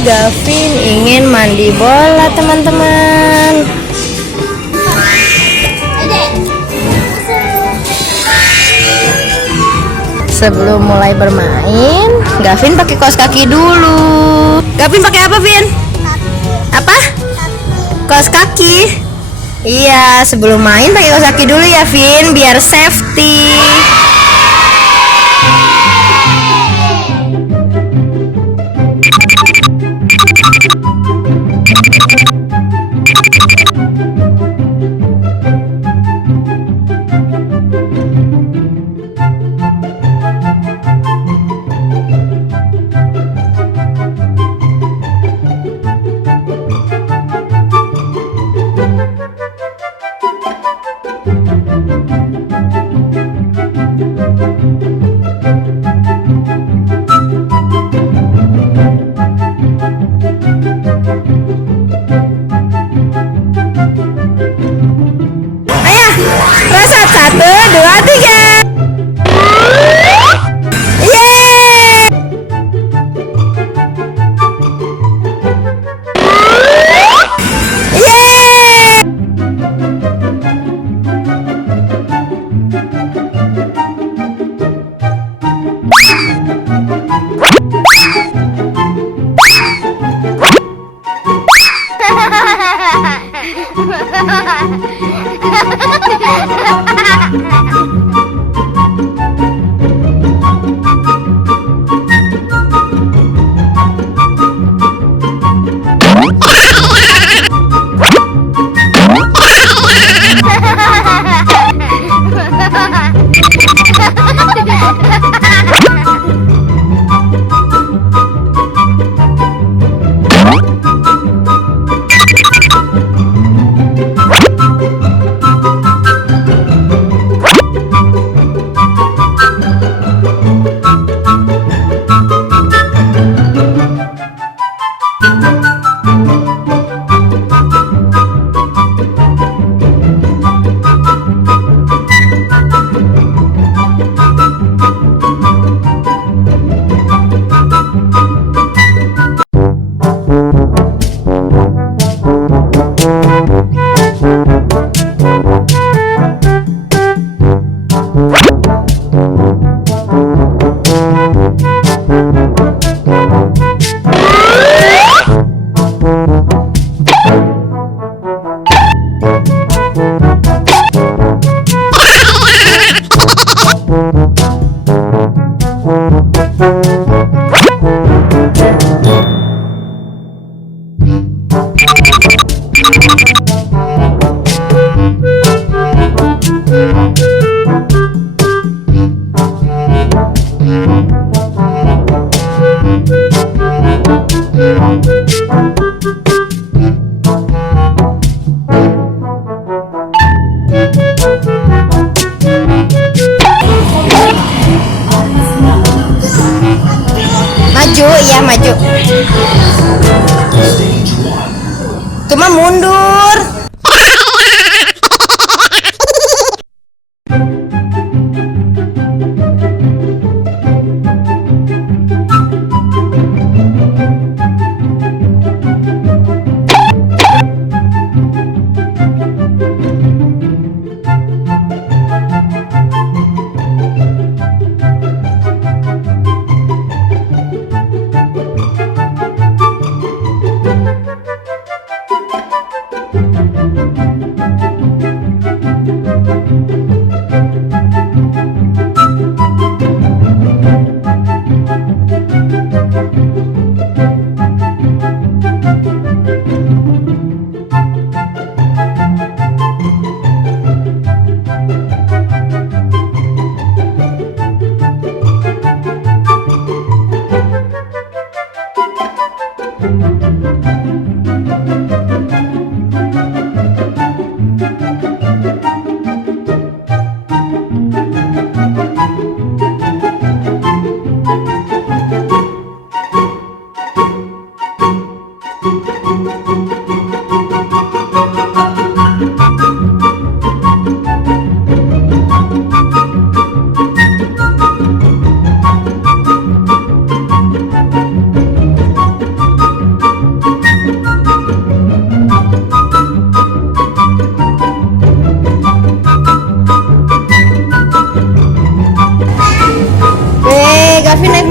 Gavin ingin mandi bola, teman-teman. Sebelum mulai bermain, Gavin pakai kaos kaki dulu. Gavin pakai apa, Vin? Apa? Kaos kaki. Iya, sebelum main pakai kaos kaki dulu ya, Vin, biar safety. Resep 1, 2, 3. Yeay. Yeay.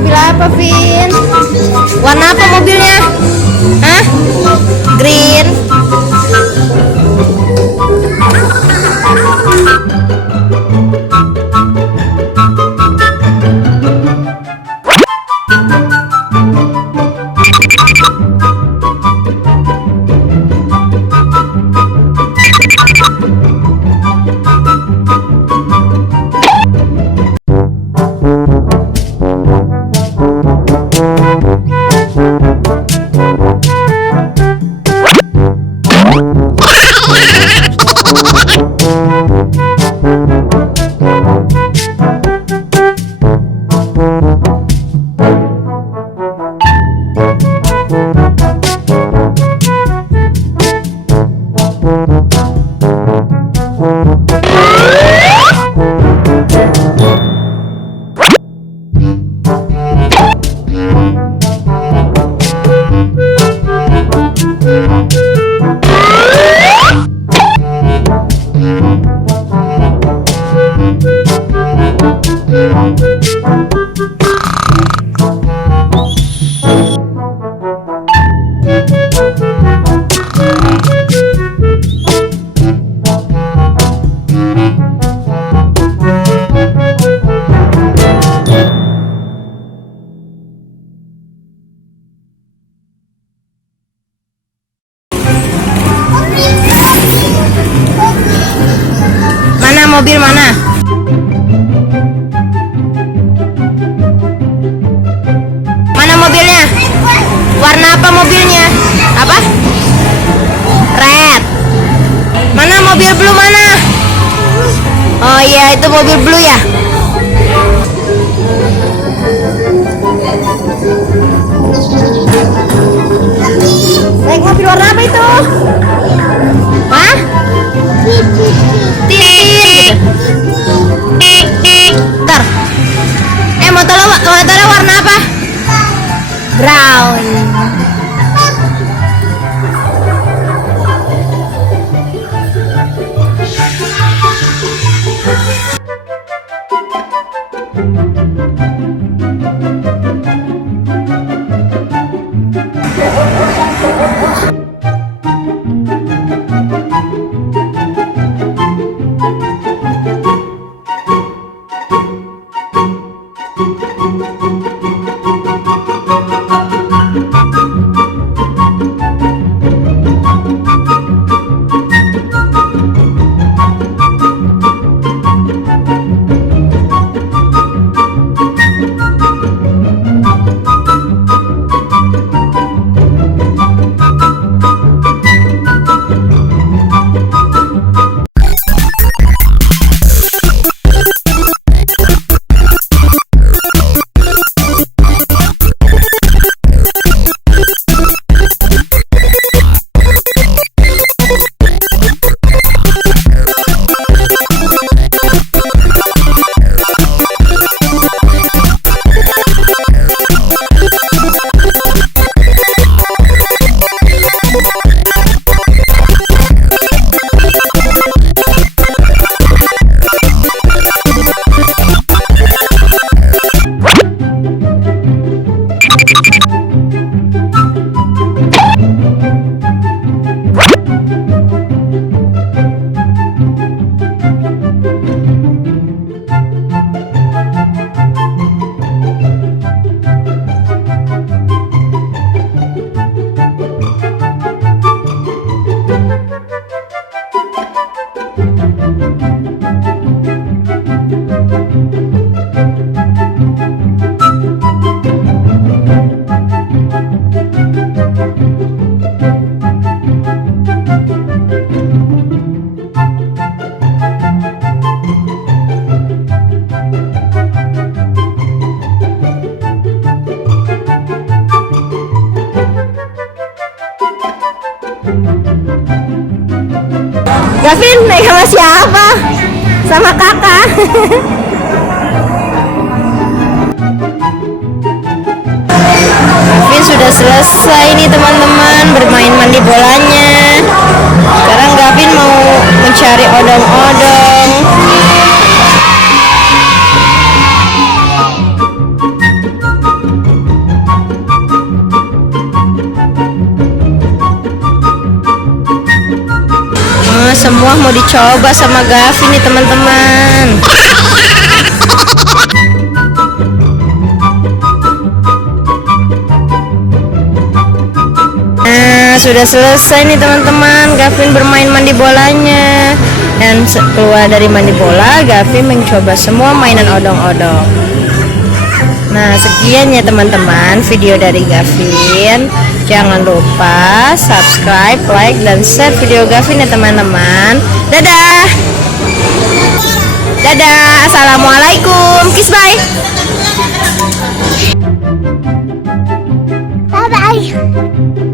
mobil apa, Vin? Warna apa mobilnya? Hah? Green. Mana mobil mana? Mana mobilnya? Warna apa mobilnya? Apa? Red. Mana mobil blue mana? Oh iya, itu mobil blue ya. Naik mobil warna apa itu? Hah? Titit. Ntar. Motornya warna apa? Brown. Gavin naik sama siapa? Sama kakak. Gavin sudah selesai nih teman-teman bermain mandi bolanya. Sekarang Gavin mau mencari odong-odong. semua mau dicoba sama Gavin nih teman-teman. Nah, sudah selesai nih teman-teman. Gavin bermain mandi bolanya. Dan keluar dari mandi bola, Gavin mencoba semua mainan odong-odong. Nah, sekian ya teman-teman video dari Gavin. Jangan lupa subscribe, like, dan share video Gavin ya teman-teman. Dadah. Dadah. Assalamualaikum. Kiss bye. Bye bye.